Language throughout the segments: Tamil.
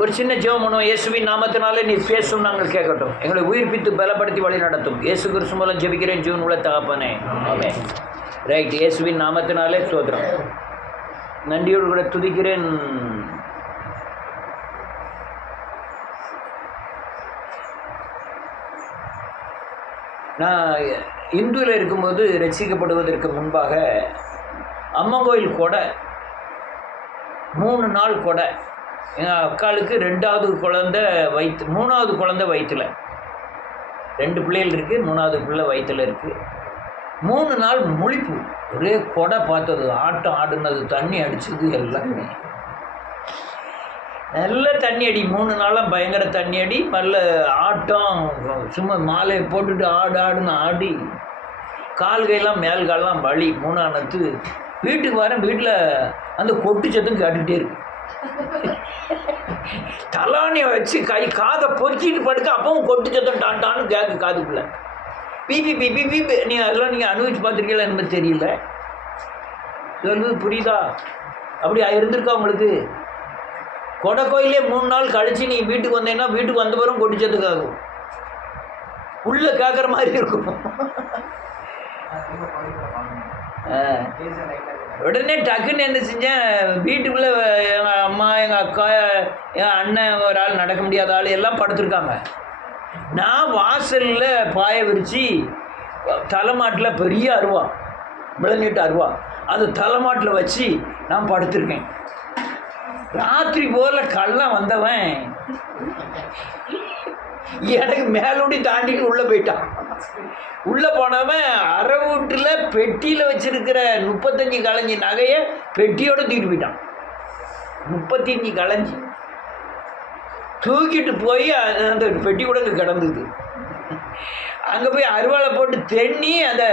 ஒரு சின்ன ஜெபம் பண்ணுவோம். இயேசுவின் நாமத்தினாலே நீ பேசும் நாங்கள் கேட்கட்டும். எங்களை உயிர்ப்பித்து பலப்படுத்தி வழி நடத்தும். இயேசு கிறிஸ்து மூலம் ஜெபிக்கிறேன் ஜீவன் உள்ள தகப்பனே, ஆமென். ரைட். இயேசுவின் நாமத்தினாலே ஸ்தோத்திரம். நன்றியோடு கூட துதிக்கிறேன். நான் இந்துவில் இருக்கும்போது ரசிக்கப்படுவதற்கு முன்பாக அம்மங்கோயில் கொடை 3 நாள் கொடை. எங்கள் அக்காளுக்கு 2வது குழந்தை வயிற்று, 3வது குழந்தை வயிற்றில், 2 பிள்ளைகள் இருக்குது, 3வது பிள்ளை வயிற்றில் இருக்குது. 3 நாள் முழிப்பு, ஒரே கொடை பார்த்தது, ஆட்டம் ஆடுனது, தண்ணி அடிச்சது, எல்லாமே நல்ல தண்ணி அடி. 3 நாளாக பயங்கர தண்ணி அடி, நல்ல ஆட்டம். சும்மா மாலையை போட்டுட்டு ஆடுன்னு ஆடி கால் கையெல்லாம் மேல் காலெலாம் வலி. 3ஆனது வீட்டுக்கு வரேன். வீட்டில் அந்த கொட்டு சத்தம் கேட்டுக்கிட்டே இருக்கு. தலானியை வச்சு காதை பொறுக்கிட்டு படுக்க, அப்பவும் கொட்டு சத்தம் டான்டான்னு கேட்கு காதுக்குள்ள. பிபி பிபி பிபி. அதெல்லாம் நீங்கள் அனுபவிச்சு பார்த்துருக்கீங்களா எனக்கு தெரியல. சொல்லுது புரியுதா? அப்படி இருந்திருக்கா உங்களுக்கு? கொடை கோயிலே 3 நாள் கழிச்சு நீ வீட்டுக்கு வந்தீங்கன்னா வீட்டுக்கு வந்த பிறகு கொட்டு சத்தம் கேட்கும். உள்ள கேட்குற மாதிரி இருக்கும். உடனே டக்குன்னு என்ன செஞ்சேன், வீட்டுக்குள்ளே எங்கள் அம்மா, எங்கள் அக்கா, என் அண்ணன், ஒரு ஆள் நடக்க முடியாத ஆள் எல்லாம் படுத்துருக்காங்க. நான் வாசலில் பாய விரித்து தலைமாட்டில் பெரிய அருவா, விளநீட்டு அருவா, அது தலைமாட்டில் வச்சு நான் படுத்திருக்கேன். ராத்திரி போல் கள்ளம் வந்தவன் எனக்கு மேலோடி தாண்டிட்டு உள்ளே போயிட்டான். உள்ளே போனவன் அரை வீட்டில் பெட்டியில் வச்சுருக்கிற 35 கலஞ்சி நகையை பெட்டியோடு தூக்கிட்டு போயிட்டான். 35 கலஞ்சி தூக்கிட்டு போய் அந்த பெட்டி கூட அங்கே கிடந்தது. அங்கே போய் அருவாளை போட்டு தென்னி அந்த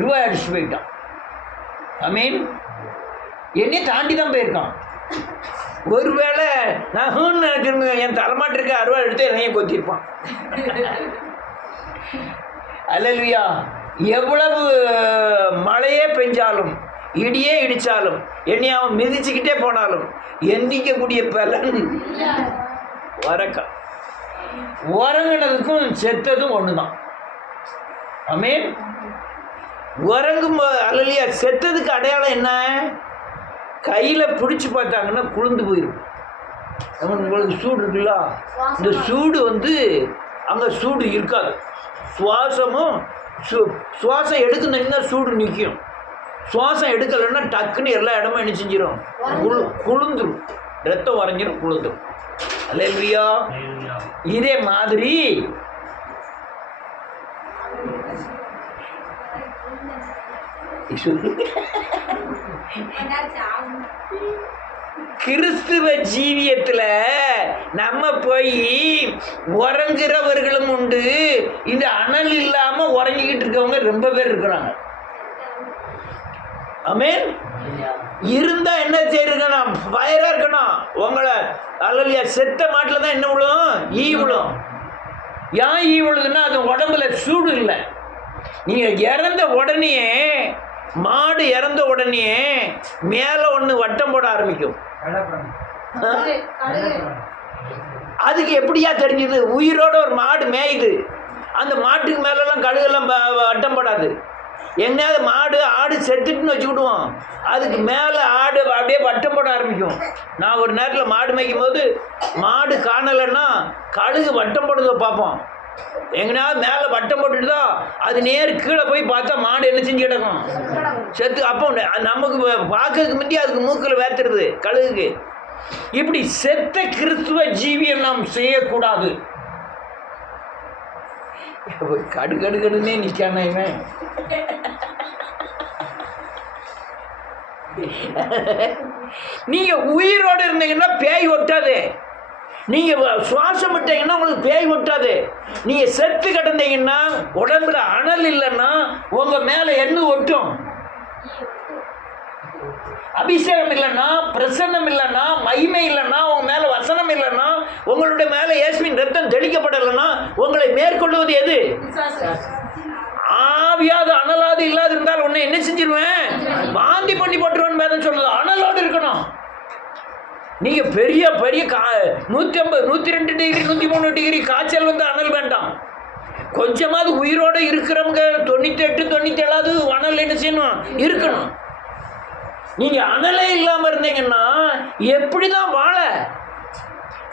ரூபாய் அடிச்சுட்டு போயிட்டான். ஐ மீன் என்னையும் தாண்டி தான் போயிருக்கான். ஒருவேளை நான் நினைச்சிருந்தேன், என் தலைமாட்டிருக்க அருவா எடுத்து என்னையும் கொத்திருப்பான். அல்லேலூயா. எவ்வளவு மழையே பெஞ்சாலும், இடியே இடித்தாலும், என்னை அவன் மிதிச்சுக்கிட்டே போனாலும் எந்திக்கக்கூடிய பலன் வரக்கா. உறங்குனதுக்கும் செத்ததும் ஒன்று தான். ஆமென். உறங்கும் அல்லேலூயா. செத்ததுக்கு அடையாளம் என்ன? கையில் பிடிச்சி பார்த்தாங்கன்னா குளிர்ந்து போயிடும். உங்களுக்கு சூடு இருக்குல்ல, இந்த சூடு அங்கே சூடு இருக்காது. சுவாசமும் சுவாசம் எடுக்கணுன்னா சூடு நிற்கும். சுவாசம் எடுக்கலைன்னா டக்குன்னு எல்லா இடமும் என்ன செஞ்சிடும், குளிர்ந்துடும், ரத்தம் வரைஞ்சிடும், குளிர்ந்துடும். அல்லேலூயா. இதே மாதிரி கிறிஸ்துவ ஜீவியத்தில் நம்ம போய் உறங்குறவர்களும் உண்டு. இந்த அனல் இல்லாமல் உறங்கிக்கிட்டு இருக்கவங்க ரொம்ப பேர் இருக்கிறாங்க. ஆமென். இருந்தால் என்ன செய்யணும், ஃபயராக இருக்கணும். உங்களை அல்லையா செத்த மாட்டில் தான் என்ன விழும், ஈ விழும். ஏன் ஈ விழுதுன்னா அது உடம்புல சூடு இல்லை. நீங்கள் இறந்த உடனே, மாடு இறந்த உடனே மேலே ஒன்று வட்டம் போட ஆரம்பிக்கும். அதுக்கு எப்படியா தெரிஞ்சுது? உயிரோட ஒரு மாடு மேயுது, அந்த மாட்டுக்கு மேலெல்லாம் கழுகெல்லாம் வட்டம் போடாது. எங்கேயாவது மாடு ஆடு செத்துட்டுன்னு வச்சுக்கிடுவோம், அதுக்கு மேலே ஆடு அப்படியே வட்டம் போட ஆரம்பிக்கும். நான் ஒரு நேரத்தில் மாடு மேய்க்கும் போது மாடு காணலைன்னா கழுகு வட்டம் போடுறத பார்ப்போம். எங்கேயாவது மேலே வட்டம் போட்டுட்டுதோ அது நேர் கீழே போய் பார்த்தா மாடு என்ன செஞ்சு கிடக்கும், செத்து. அப்போ நமக்கு பார்க்கறதுக்கு முந்தி அதுக்கு மூக்கில் வேத்துறது கழுகுக்கு. இப்படி செத்த கிறிஸ்துவ ஜீவியம் நாம் செய்யக்கூடாது. கடுகடுகடுன்னே நிற்கானே இவன். நீங்க உயிரோடு இருந்தீங்கன்னா பேய் ஒட்டாது. நீங்க சுவாசம் விட்டீங்கன்னா உங்களுக்கு பேய் ஒட்டாது. நீங்க செத்து கிடந்தீங்கன்னா, உடம்புல அனல் இல்லைன்னா உங்க மேல என்ன ஒட்டும்? அபிஷேகம் இல்லைன்னா, பிரசன்னம் இல்லைன்னா, மகிமை இல்லைன்னா, உங்க மேல வசனம் இல்லைன்னா, உங்களுடைய மேல இயேசுவின் ரத்தம் தெளிக்கப்படலைன்னா உங்களை மேற்கொள்வது எது? ஆவியாது அனலாது இல்லாது இருந்தால் உன்னை என்ன செஞ்சிருவேன்? வாந்தி பண்ணி போட்டுருவேன். வேதம் சொல்லுது அனலோடு இருக்கணும். நீங்கள் பெரிய பெரிய 150 102 டிகிரி 103 டிகிரி காய்ச்சல் வந்து அனல் வேண்டாம். கொஞ்சமாவது உயிரோடு இருக்கிறவங்க 98 97 அனல் என்ன செய்யணும் இருக்கணும். நீங்கள் அனலே இல்லாமல் இருந்தீங்கன்னா எப்படி தான் வாழ?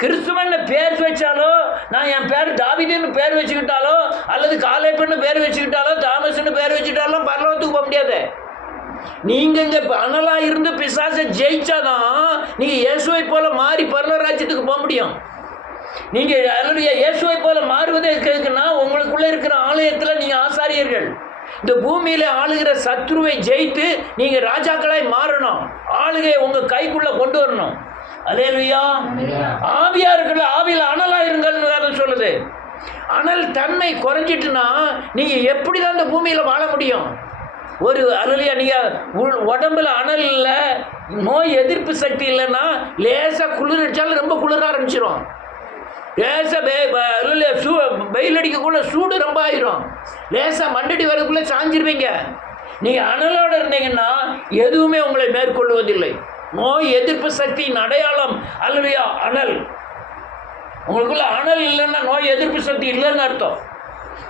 கிறிஸ்துவன்னு பேர் வச்சாலோ, நான் என் பேர் தாவீதுன்னு பேர் வச்சுக்கிட்டாலோ, அல்லது காலேப்புன்னு பேர் வச்சுக்கிட்டாலோ, தாமஸ்ன்னு பேர் வச்சுக்கிட்டாலும் பரலோகத்துக்கு போக முடியாது. நீங்கள் இங்கே அனலாக இருந்து பிசாசை ஜெயிச்சாதான் நீங்கள் இயேசுவை போல மாறி பரலோக ராஜ்யத்துக்கு போக முடியும். நீங்கள் இயேசுவை போல மாறுவதே இருக்குன்னா உங்களுக்குள்ளே இருக்கிற ஆலயத்தில் நீங்கள் ஆசாரியர்கள். இந்த பூமியில் ஆளுகிற சத்ருவை ஜெயித்து நீங்கள் ராஜாக்களாய் மாறணும். ஆளுகையை உங்கள் கைக்குள்ளே கொண்டு வரணும். அல்லேலூயா. ஆவியா இருக்கல, ஆவியில் அனலா இருங்கள்னு வேற சொல்லுது. அனல் தன்மை குறைஞ்சிட்டுனா நீங்க எப்படி தான் இந்த பூமியில வாழ முடியும்? ஒரு அல்லேலூயா. நீங்க உடம்புல அனல் இல்லை, நோய் எதிர்ப்பு சக்தி இல்லைன்னா லேசா குளிர் அடிச்சாலும் ரொம்ப குளிர ஆரம்பிச்சிடும். லேசா வெயில் அடிக்கக்குள்ள சூடு ரொம்ப ஆயிரும். லேசா மண்டடி வரக்குள்ள சாஞ்சிருவீங்க. நீங்க அனலோட இருந்தீங்கன்னா எதுவுமே உங்களை மேற்கொள்வதில்லை. நோய் எதிர்ப்பு சக்தியின் அடையாளம் அல்லேலூயா அனல். உங்களுக்குள்ள அனல் இல்லைன்னா நோய் எதிர்ப்பு சக்தி இல்லைன்னு அர்த்தம்.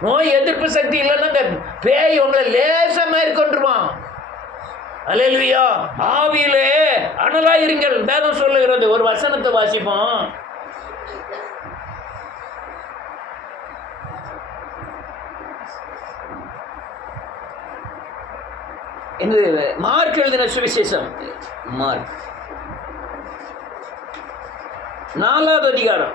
நோய் எதிர்ப்பு சக்தி இல்லைன்னா இந்த பேய் உங்களை லேசா மேற்கொண்டுருவான். அல்லேலூயா. ஆவியிலே அனலாயிருங்கள் வேதம் சொல்லுகிறது. ஒரு வசனத்தை வாசிப்போம். இந்த மார்க் எழுதின சுவிசேஷம், மார்க் 4வது அதிகாரம்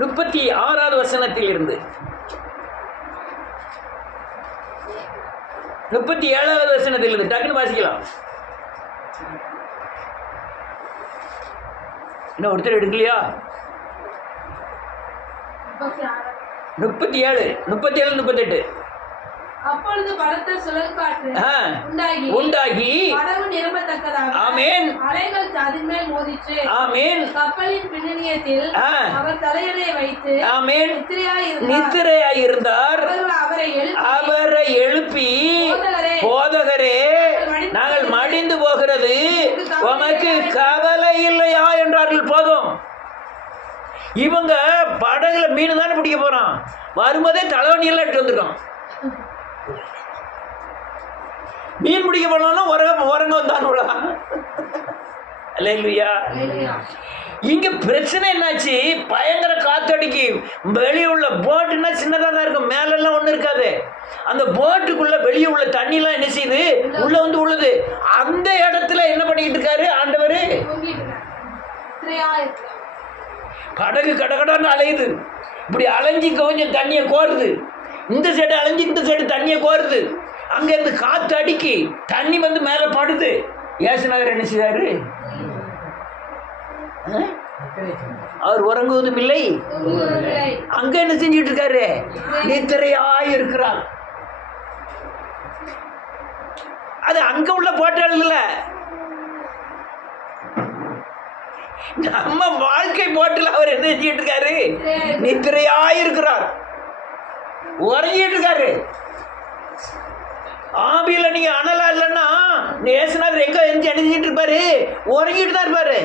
36வது வசனத்தில் இருந்து 37வது வசனத்தில் இருந்து டக்குன்னு வாசிக்கலாம். இன்னும் ஒருத்தர் எடுக்கலையா? 37 38. அப்பொழுது பலத்த சுழற்காற்று உண்டாகி படகு நிரம்பத்தக்கதாக ஆமென் அலைகள் அதன் மேல் மோதிற்று. ஆமென். கப்பலின் பின்னணியத்தில் அவர் தலையணை வைத்து ஆமென் நித்திரையாய் இருந்தார். அவரை எழுப்பி போதகரே, நாங்கள் மடிந்து போகிறது, உமக்கு கவலை இல்லையா என்றார்கள். போதும். இவங்க படகுல மீன் தானே பிடிக்க போறான். வரும்போதே தலைவணியெல்லாம் எடுத்து வந்துருக்கான். மீன் பிடிக்க போனாலும் உரங்க வந்தானுங்களா? அல்லேலூயா. இங்க பிரச்சனை என்னாச்சு? பயங்கர காத்தடிக்கு. வெளியே உள்ள போட்டுன்னா சின்னதாக தான் இருக்கும், மேலெல்லாம் ஒன்றும் இருக்காது. அந்த போட்டுக்குள்ள வெளியே உள்ள தண்ணிலாம் என்ன செய்யுது? உள்ள வந்து உள்ளது. அந்த இடத்துல என்ன பண்ணிக்கிட்டு இருக்காரு ஆண்டவர்? படகு கடகடான்னு அலையுது. இப்படி அலைஞ்சி கொஞ்சம் தண்ணியை கோருது, இந்த சைடு அலைஞ்சி இந்த சைடு தண்ணியை கோருது. அங்கேருந்து காற்று அடிக்கி தண்ணி வந்து மேலே படுது. இயேசுநாதர் என்ன செய்தாரு? அவர் உறங்குவதும் இல்லை, அங்க என்ன செஞ்சுட்டு இருக்காரு? நித்திரையாய் இருக்கிறார். அது அங்க உள்ள போட்டாள் இல்ல, நம்ம வாழ்க்கை போட்டில் அவர் என்ன செஞ்சிட்டு இருக்காரு? நித்திரையாய் இருக்கிறார், உறங்கிட்டு இருக்காரு. ஆவியில நீங்க அனலா இல்லைன்னா இயேசுநாதர் எங்க செஞ்சுட்டு இருப்பாரு? உறங்கிட்டு தான் இருப்பாரு.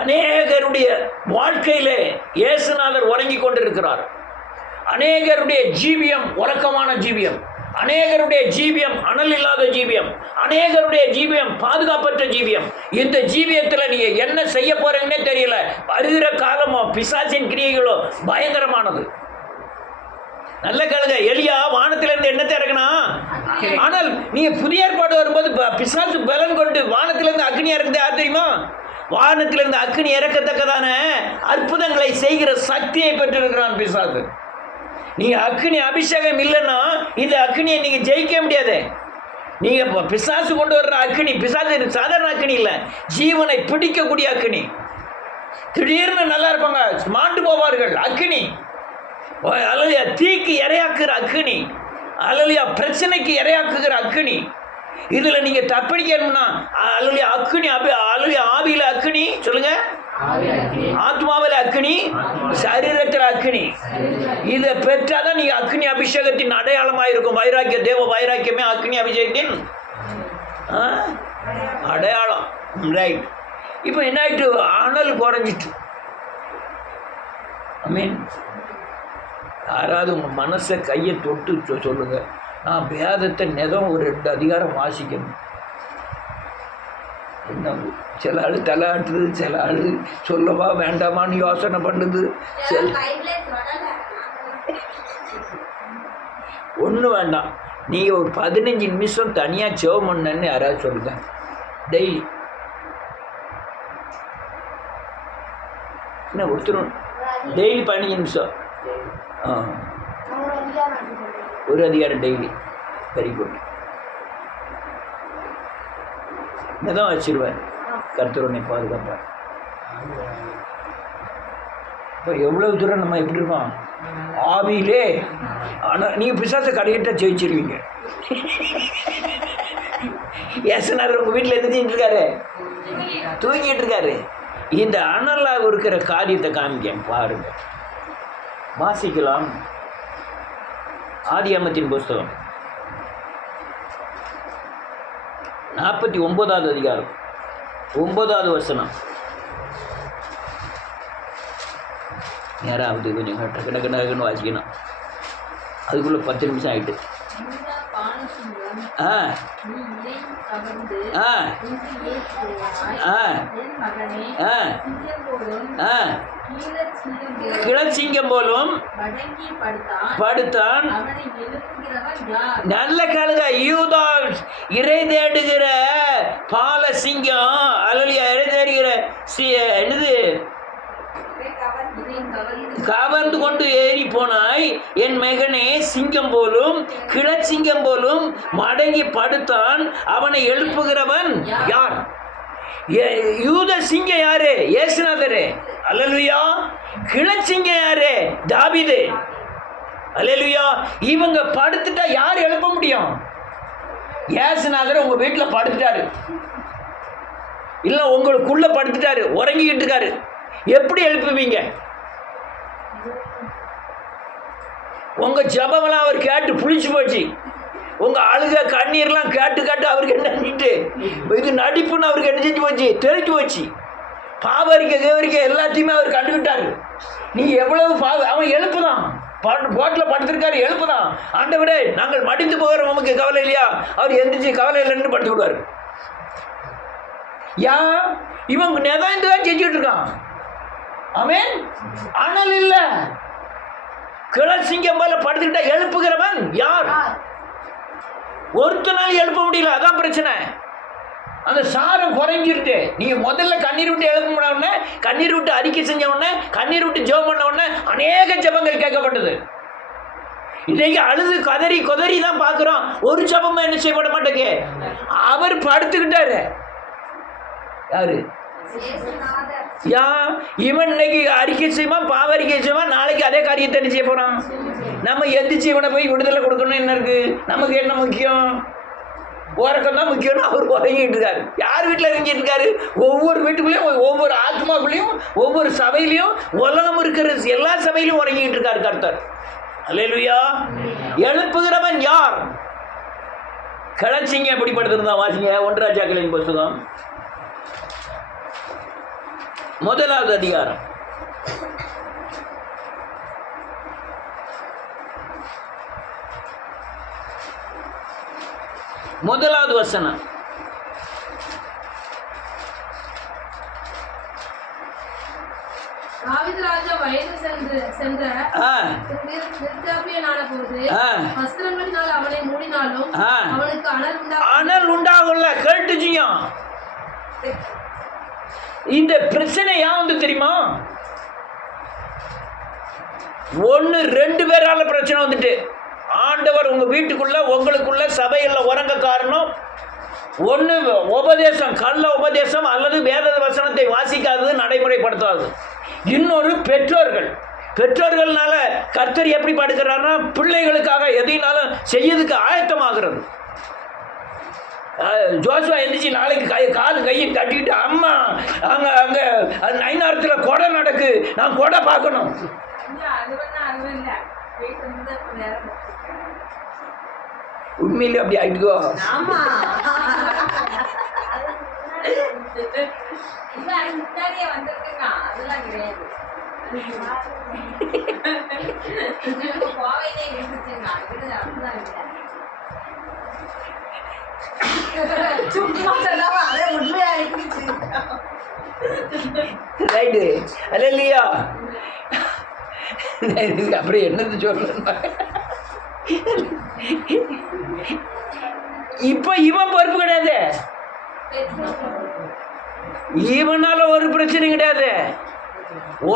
அநேகருடைய வாழ்க்கையிலே இயேசுநாதர் உறங்கி கொண்டிருக்கிறார். அநேகருடைய ஜீவியம் உறக்கமான ஜீவியம், அநேகருடைய ஜீவியம் அனல் இல்லாத ஜீவியம், அநேகருடைய ஜீவியம் பாதுகாப்பற்ற ஜீவியம். இந்த ஜீவியத்தில் நீங்க என்ன செய்ய போறீங்கன்னே தெரியல. வருகிற காலமோ பிசாசின் கிரியைகளோ பயங்கரமானது. நல்ல கேளுங்க. எலியா வானத்திலிருந்து என்னத்தை இறக்குனா? ஆனால் நீங்க புதிய ஏற்பாடு வரும்போது பிசாசு பலன் கொண்டு வானத்திலிருந்து அக்னி இறக்குது. யார் தெரியுமா? வானத்திலிருந்து அக்னி இறக்கத்தக்கதான அற்புதங்களை செய்கிற சக்தியை பெற்றிருக்கிறான் பிசாசு. நீங்க அக்னி அபிஷேகம் இல்லைன்னா இந்த அக்னியை நீங்க ஜெயிக்க முடியாது. நீங்க பிசாசு கொண்டு வர்ற அக்னி, பிசாசு சாதாரண அக்னி இல்லை, ஜீவனை பிடிக்கக்கூடிய அக்னி. திடீர்னு நல்லா இருப்பாங்க, மாண்டு போவார்கள். அக்னி அல்லையா, தீக்கு இரையாக்குகிற அக்னி, அல்லையா பிரச்சனைக்கு இரையாக்குகிற அக்னி. இதுல நீங்க தப்பிக்கணும்னா அல்லையா அக்னி, அல்லையா ஆவியில அக்னி சொல்லுங்க, ஆத்மாவில் அக்னி, சரீரத்தில் அக்னி. இதை பெற்றாதான் நீ அக்னி அபிஷேகத்தின் அடையாளமாக இருக்கும். வைராக்கிய தேவ வைராக்கியமே அக்னி அபிஷேகத்தின் அடையாளம். ரைட். இப்போ என்ன ஆயிட்டு? அனல் குறைஞ்சிட்டு. மீன் யாராவது உங்கள் மனசை கையை தொட்டு சொல்லுங்க, நான் வேதத்தை நெதம் ஒரு 2 அதிகாரம் வாசிக்கணும். என்ன சில ஆள் தலையாட்டுது, சில ஆள் சொல்லவா வேண்டாமான்னு யோசனை பண்ணுது. ஒன்றும் வேண்டாம், நீங்கள் ஒரு 15 நிமிஷம் தனியாக ஜெபம் பண்ணன்னு யாராவது சொல்லுங்க. டெய்லி என்ன ஒருத்தரும் டெய்லி 15 நிமிஷம் ஒரு அதிகாரம் டெய்லி. Very good. இதான் வச்சிருவேன். கர்த்தர் உன்னை பாதுகாப்பார். இப்போ எவ்வளவு தூரம் நம்ம எப்படி இருக்கோம் ஆவியிலே. ஆனால் நீங்கள் பிசாசை கடையிட்ட ஜெயிச்சிருவீங்க. ஏசனார் உங்கள் வீட்டில் எது செஞ்சுட்டு இருக்காரு? தூங்கிட்டு இருக்காரு. இந்த அனலாக இருக்கிற காரியத்தை காமிக்க பாருங்க. வாசிக்கலாம். ஆதியாகமத்தின் புஸ்தகம் 49வது அதிகாரம் 9வது வசனம். யாராவது கொஞ்சம் கிடக்குன்னு வாசிக்கணும். அதுக்குள்ளே 10 நிமிஷம் ஆகிட்டு. கிளச்சிங்கம் போலும் படுத்தான். நல்ல கழுத யூதா இறை தேடுகிற பால சிங்கம். அல்லையா? இறை தேடுகிற என்னது? கவர்ந்து கொண்டு ஏறி போனாய் என் மகனே. சிங்கம் போலும் கிளச்சிங்கம் போலும் மடங்கி படுத்தான். அவனை எழுப்புகிறவன் யார்? யூத சிங்கம் யாரு? இயேசுநாதரு. அல்லேலூயா. கிளச்சிங்கம் யாரு? தாவீது. அல்லேலூயா. இவங்க படுத்துட்டா யார் எழுப்ப முடியும்? இயேசுநாதர் உங்க வீட்டில் படுத்துட்டாரு, இல்லை உங்களுக்குள்ள படுத்துட்டாரு, உறங்கிக்கிட்டு இருக்காரு. எப்படி எழுப்புவீங்க? உங்க ஜபமெல்லாம் அவர் கேட்டு புளிச்சு போச்சு. உங்க அழுக கண்ணீர்லாம் கேட்டு கேட்டு அவருக்கு என்ன பண்ணிட்டு இது நடிப்புன்னு அவருக்கு என்ன செஞ்சு போச்சு? தெரிஞ்சு போச்சு. பாவரிக்க கேவரிக்க எல்லாத்தையுமே அவர் கண்டுக்கிட்டாரு. நீங்க எவ்வளவு அவன் எழுப்புதான் போட்டில் படுத்திருக்காரு, எழுப்புதான். ஆண்டவரே நாங்கள் மடிந்து போகிறோம், நமக்கு கவலை இல்லையா? அவர் எந்திரிச்சு கவலை இல்லைன்னு படுத்து விடுவார். இவன் நெதாந்து தான் செஞ்சுட்டு இருக்கான். ஆமென். ஆனால் இல்ல, கிளச்சிங்கம் போல படுத்துக்கிட்டா எழுப்புகிறவன் யார்? ஒருத்தனால எழுப்ப முடியல. அதான் பிரச்சனை. அந்த சாரம் குறைஞ்சிருட்டு. நீங்க முதல்ல கண்ணீர் விட்டு எழுப்ப முடியாத, கண்ணீர் விட்டு அறிக்கை செஞ்ச உடனே, கண்ணீர் விட்டு ஜெபம் பண்ண உடனே அநேக ஜெபங்கள் கேட்கப்பட்டது. இன்னைக்கு அழுது கதறி கொதறி தான் பார்க்கிறோம். ஒரு ஜெபமும் என்ன செய்யப்பட மாட்டேங்க. அவர் படுத்துக்கிட்டாரு. யாரு? இவன் இன்னைக்கு அறிக்கை செய்வான், பாவ அறிக்கை செய்வான். நாளைக்கு அதே காரியத்தை என்ன செய்ய போறான்? நம்ம எந்திரிச்சு இவனை போய் விடுதலை கொடுக்கணும். என்ன இருக்கு நமக்கு? என்ன முக்கியம்? உறக்கம் தான் முக்கியம்னு அவர் உறங்கிட்டு இருக்காரு. யார் வீட்டில் இறங்கிட்டு இருக்காரு? ஒவ்வொரு வீட்டுக்குள்ளேயும், ஒவ்வொரு ஆத்மாக்குள்ளேயும், ஒவ்வொரு சபையிலையும், உலகம் இருக்கிற எல்லா சபையிலும் உறங்கிட்டு இருக்காரு கர்த்தர். அல்லேலூயா. எழுப்புகிறவன் யார்? கிளச்சிங்க எப்படி படுத்திருந்தான்? வாசிங்க 1 ராஜாக்களின் புத்தகம் 1வது அதிகாரம் 1வது வசனம். தாவீது ராஜா வயது சென்ற விருத்தாபியனான போது வஸ்திரங்களினால் அவனை மூடினாலும் அவனுக்கு அனல் உண்டாகும்ல. கேட்டுச்சியா? இந்த பிரச்சனை ஏன் வந்து தெரியுமா? 1 2 பேரால பிரச்சனை வந்துட்டு. ஆண்டவர் உங்க வீட்டுக்குள்ள, உங்களுக்குள்ள சபையில் உறங்க காரணம் ஒன்று உபதேசம், கள்ள உபதேசம், அல்லது வேத வசனத்தை வாசிக்காதது, நடைமுறைப்படுத்தாது. இன்னொரு பெற்றோர்கள்னால கர்த்தர் எப்படி படுக்கிறாருன்னா, பிள்ளைகளுக்காக எதைனாலும் செய்யறதுக்கு ஆயத்தமாகிறது. ஜோசுவா எழுந்திரிச்சு நாளைக்கு காலு கையை தட்டிட்டு அம்மா அங்கே அங்கே அது நைனாரத்தில் கொடை நடக்கு, நான் கொடை பார்க்கணும். உண்மையிலே அப்படி ஆயிட்டுக்கோ. ரைட்டு அல்ல இல்லையா? அப்புறம் என்னது சொல்ல? இப்ப இவன் பொறுப்பு கிடையாது, இவனால ஒரு பிரச்சனை கிடையாது.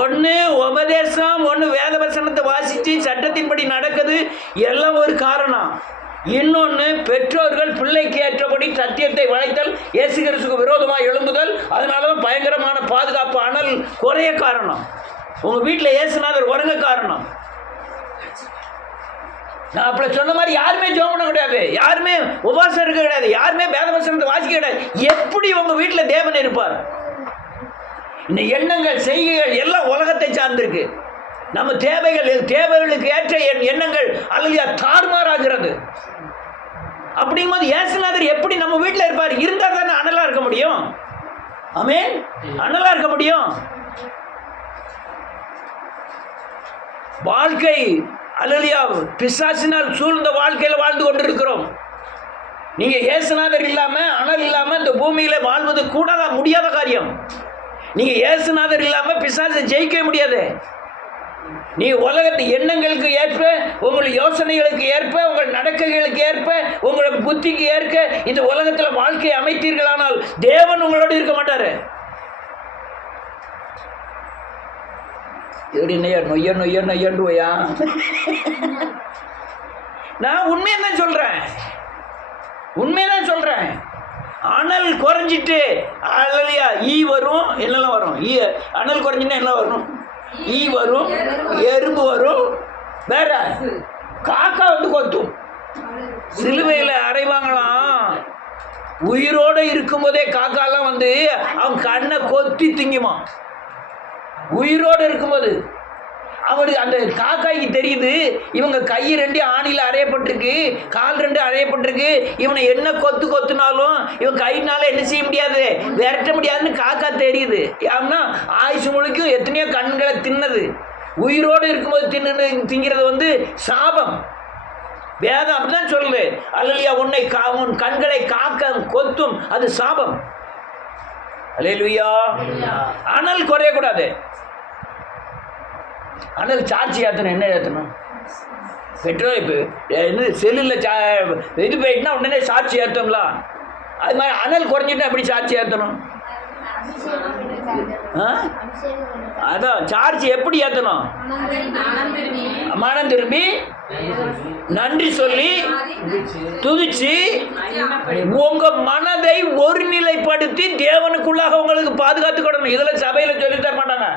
ஒன்று உபதேசம், ஒன்று வேத வசனத்தை வாசித்து சட்டத்தின்படி நடக்குது, எல்லாம் ஒரு காரணம். இன்னொன்று பெற்றோர்கள் பிள்ளைக்கு ஏற்றபடி சத்தியத்தை வளைத்தல், இயேசு கிறிஸ்துவுக்கு விரோதமாக எழும்புதல், அதனால தான் பயங்கரமான பாதுகாப்பு அனல் குறைய காரணம். உங்கள் வீட்டில் இயேசுநாதர் உறங்க காரணம். நான் அப்படி சொன்ன மாதிரி யாருமே ஜெபம் பண்ண கிடையாது, யாருமே உபவாசம் இருக்க கிடையாது, யாருமே வேத வசனத்தை வாசிக்க கிடையாது. எப்படி உங்கள் வீட்டில் தேவன் இருப்பார்? இந்த எண்ணங்கள் செய்கைகள் எல்லாம் உலகத்தை சார்ந்திருக்கு. நம்ம தேவைகளுக்கு ஏற்ற எண்ணங்கள் அல்லது தாறுமாறாகிறது. அப்படிங்கும்போது இயேசுநாதர் எப்படி நம்ம வீட்டில் இருப்பார்? இருந்தால் தானே அனலாக இருக்க முடியும். ஆமென், அனலாக இருக்க முடியும். வாழ்க்கை அல்லேலூயா பிசாசினால் சூழ்ந்த வாழ்க்கையில் வாழ்ந்து கொண்டிருக்கிறோம். நீங்கள் இயேசுநாதர் இல்லாமல், அனல் இல்லாமல் இந்த பூமியில் வாழ்வது கூடாத முடியாத காரியம். நீங்கள் இயேசுநாதர் இல்லாமல் பிசாசை ஜெயிக்க முடியாது. நீ உலகத்து எண்ணங்களுக்கு ஏற்ப, உங்கள் யோசனைகளுக்கு ஏற்ப, உங்கள் நடக்கைகளுக்கு ஏற்ப, உங்களோட புத்திக்கு ஏற்க இந்த உலகத்தில் வாழ்க்கையை அமைத்தீர்களானால் தேவன் உங்களோடு இருக்க மாட்டார். எப்படி நொய்யன்டுவையா? நான் உண்மையதான் சொல்றேன். அனல் குறைஞ்சிட்டு அல்லையா ஈ வரும், என்னெல்லாம் வரும்? அனல் குறைஞ்சின்னா என்ன வரும்? ஈ வரும், எறும்பு வரும், வேற காக்கா வந்து கொத்தும். சிலுவையில் அறைவாங்களாம். உயிரோடு இருக்கும்போதே காக்காலாம் வந்து அவன் கண்ணை கொத்தி திங்குமா. உயிரோடு இருக்கும்போது அவனுக்கு அந்த காக்காய்க்கு தெரியுது இவங்க கை 2 ஆணியில் அறையப்பட்டிருக்கு, கால் 2 அறையப்பட்டிருக்கு, இவனை என்ன கொத்துனாலும் இவன் கையினால என்ன செய்ய முடியாது, விரட்ட முடியாதுன்னு காக்கா தெரியுது. ஏன்னா ஆயுசு முழுக்கும் எத்தனையோ கண்களை தின்னது. உயிரோடு இருக்கும்போது திங்கிறது வந்து சாபம். வேதம் அப்படிதான் சொல்லுது. அல்லேலூயா, உன் கண்களை காக்க கொத்தும், அது சாபம். அல்லேலூயா. அனல் குறையக்கூடாது. அனல் சார்ஜ் ஏற்றணும். என்ன ஏற்றணும்? பெட்ரோல் இப்போ செல்லில் இது போயிட்டுனா உடனே சார்ஜ் ஏற்றோம்ல, அது மாதிரி அனல் குறைஞ்சிட்டா எப்படி சார்ஜ் ஏற்றணும்? அதான் சார்ஜ் எப்படி ஏற்றணும்? மனம் திரும்பி நன்றி சொல்லி துதிச்சு உங்க மனதை ஒருநிலைப்படுத்தி தேவனுக்குள்ளாக உங்களுக்கு பாதுகாத்துக்கிடணும். இதெல்லாம் சபையில் சொல்லி தர மாட்டாங்க.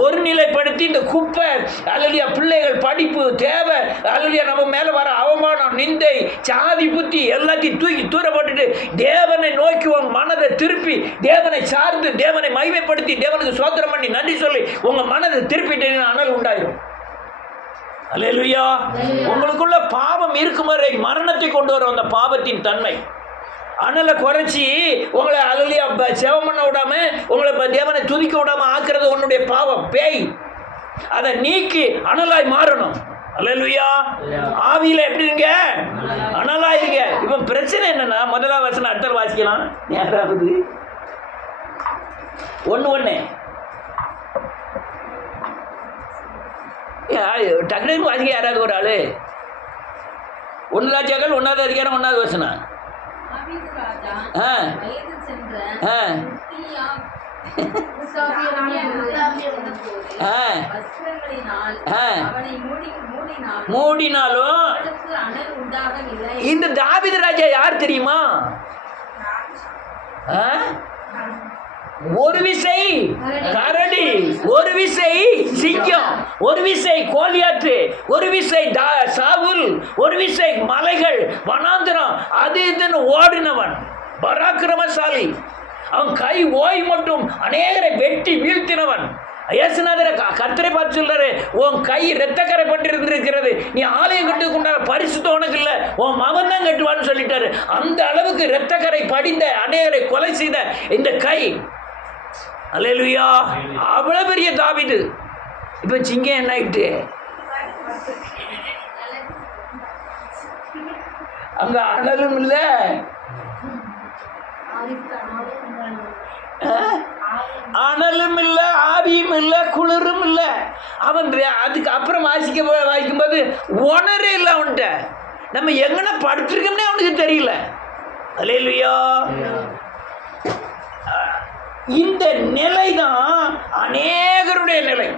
ஒருநிலைப்படுத்தி இந்த குப்பை அல்லையா பிள்ளைகள் படிப்பு தேவை அல்லையா நம்ம மேலே வர அவமானம், நிந்தை, சாதி புத்தி எல்லாத்தையும் தூக்கி தூரப்பட்டுட்டு தேவனை நோக்கி உங்கள் மனதை திருப்பி தேவனை சார்ந்து தேவனை மகிமைப்படுத்தி தேவனுக்கு ஸ்தோத்திரம் பண்ணி நன்றி சொல்லி உங்கள் மனதை திருப்பிட்டு அனல் உண்டாயிரும். அல்லேலூயா. உங்களுக்குள்ள பாவம் இருக்கும் வரை மரணத்தை கொண்டு வரும் அந்த பாவத்தின் தன்மை. அனலை குறைச்சி உங்களை அல்லையா செவம் பண்ண விடாம, உங்களை தேவனை துதிக்க விடாம ஆக்குறது உன்னுடைய பாவம், பேய். அதை நீக்கி அனலாய் மாறணும். அல்லேலூயா. ஆவியில எப்படி இருங்க? அனலா இருங்க. இப்ப பிரச்சனை என்னன்னா, முதலாவது வசனம் அடுத்த வாசிக்கலாம். யாராவது ஒன்று டக்குனு வாசிக்க யாராவது ஒரு ஆளு? 1 ராஜாக்கள் 1வது அதிகாரம் 1வது வசனம். மூடினாலும் இந்த தாவீது ராஜா யார் தெரியுமா? ஒரு விசை கரடி, ஒரு விசை சிங்கம், ஒரு விசை கோலியாத்து, ஒரு விசை சாவுல், ஒரு விசை மலைகள் வனாந்திரம் அது இதுன்னு ஓடினவன் பராக்கிரமசாலி. அவன் கை ஓய் மட்டும் அநேகரை வெட்டி வீழ்த்தினவன். இயேசுநாதரை கர்த்தரை பார்த்து சொல்றாரு, உன் கை இரத்தக்கரை பட்டிருந்திருக்கிறது, நீ ஆலயம் கட்டுக்கு உண்டான பரிசுத்தம் உனக்கு இல்லை, உன் மகன் தான் கட்டுவான்னு சொல்லிட்டாரு. அந்த அளவுக்கு இரத்தக்கரை படிந்த அநேகரை கொலை செய்த இந்த கை, அல்லேலூயா, அவ்வளவு பெரிய தாவீது. இப்ப சிங்கம் என்ன ஆயிட்டு? அங்க அனலும் இல்லை, அனலும் இல்லை, ஆவியும் இல்லை, குளிரும் இல்லை. அவன் அதுக்கு அப்புறம் வாசிக்கும்போது உணரே இல்லை அவன்கிட்ட. நம்ம எங்கன்னா படுத்திருக்கோம்னே அவனுக்கு தெரியல. அல்லேலூயா. இந்த நிலை தான் அநேகருடைய நிலை.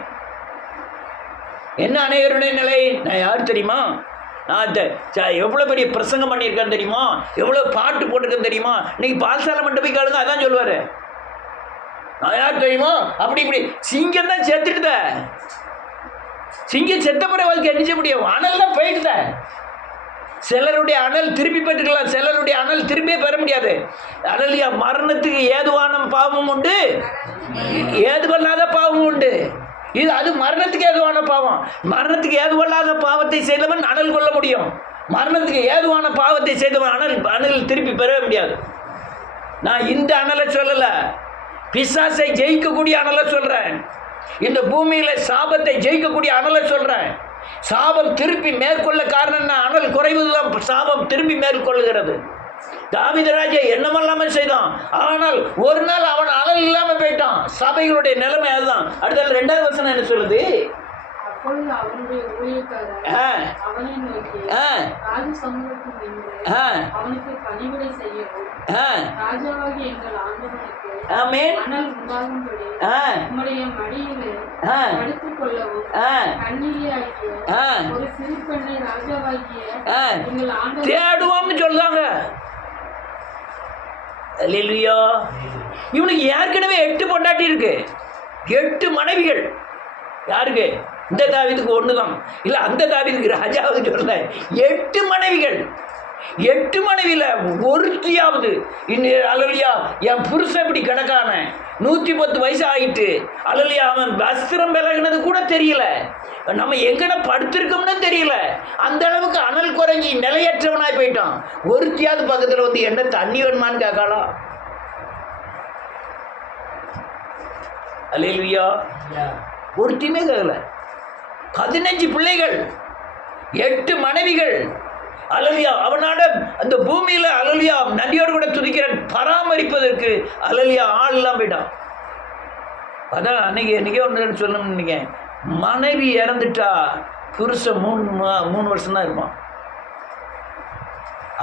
என்ன அநேகருடைய நிலை? நான் யார் தெரியுமா? நான் எவ்வளோ பெரிய பிரசங்கம் பண்ணியிருக்கேன் தெரியுமா? எவ்வளோ பாட்டு போட்டிருக்கேன் தெரியுமா? இன்னைக்கு பால்சாலை மட்டும் போய் கேளுங்க, அதான் சொல்லுவார். நான் யார் தெரியுமா? அப்படி இப்படி. சிங்கம் தான் செத்துட்டுத. சிங்கம் செத்த பிறகு வாழ்க்கை என்ன செய்ய முடியும்? அனல் தான் போயிட்டுத. சிலருடைய அனல் திருப்பி பெற்றுக்கலாம், சிலருடைய அனல் திரும்பியே பெற முடியாது. அனலியா, மரணத்துக்கு ஏதுவான பாவம் உண்டு, ஏதுவல்லாத பாவம் உண்டு. இது அது மரணத்துக்கு ஏதுவான பாவம். மரணத்துக்கு ஏதுவல்லாத பாவத்தை செய்தவன் அனல் கொள்ள முடியும். மரணத்துக்கு ஏதுவான பாவத்தை செய்தவன் அனல் திருப்பி பெற முடியாது. நான் இந்த அனலை சொல்லலை, பிசாசை ஜெயிக்கக்கூடிய அனலை சொல்றேன். இந்த பூமியில சாபத்தை ஜெயிக்கக்கூடிய அனலை சொல்றேன். சாபம் திருப்பி மேற்கொள்ள காரணம் என்ன? அனல் குறைவதுதான் சாபம் திரும்பி மேற்கொள்ளுகிறது. தாவீது ராஜா என்னமெல்லாம செய்தான், ஆனால் ஒரு நாள் அவன் அனல் இல்லாம போயிட்டான். சபைகளுடைய நிலைமை அதுதான். அடுத்த 2வது வசனம் என்ன சொல்லுது? அவனுடைய ஊழியக்காரர் அவனை நோக்கி ராஜசமூகத்தில் நின்று அவனுக்கு பணிவிடை செய்யவும் ராஜாவாகிய எங்கள் ஆண்டவனுக்கு அனல் உண்டாகும்படி உம்முடைய மடியிலே படுத்துக் கொள்ளவும் கன்னிகையாகிய ஒரு சிறு பெண்ணை ராஜாவாகிய எங்கள் ஆண்டவன் தேடுவோம்னு சொல்றாங்க. அல்லேலூயா. இவனுக்கு ஏற்கனவே 8 பொண்டாட்டி இருக்கு, 8 மனைவிகள். யாருக்கு? இந்த தாவீதுக்கு 1 தான், இல்லை அந்த தாவீதுக்கு ராஜாவுக்கு சொல்ல 8 மனைவிகள். 8 மனைவியில் ஒருத்தியாவது இன்னும் அல்லேலூயா என் புருஷன் இப்படி கிடக்கான 110 வயசு ஆகிட்டு அல்லேலூயா அவன் வஸ்திரம் விலகினது கூட தெரியல, நம்ம எங்கன படுத்திருக்கோம்னு தெரியல. அந்த அளவுக்கு அனல் குறைஞ்சி நிலையற்றவனாய் போயிட்டான். ஒருத்தியாவது பக்கத்தில் வந்து என்ன தண்ணி வேணுமான்னு கேட்கலாம். அல்லேலூயா. ஒருத்தியுமே கேட்கல. 15 பிள்ளைகள், 8 மனைவிகள். அல்லேலூயா. அவனால அந்த பூமியில அல்லேலூயா நதியோடு கூட துதிக்கிறேன் பராமரிப்பதற்கு அல்லேலூயா ஆள் இல்லாம போயிட்டான். அதான் அன்னைக்கே ஒன்று சொல்லணும்னு நினைக்கிறேன். மனைவி இறந்துட்டா புருஷன் 3 வருஷம் தான் இருப்பான்.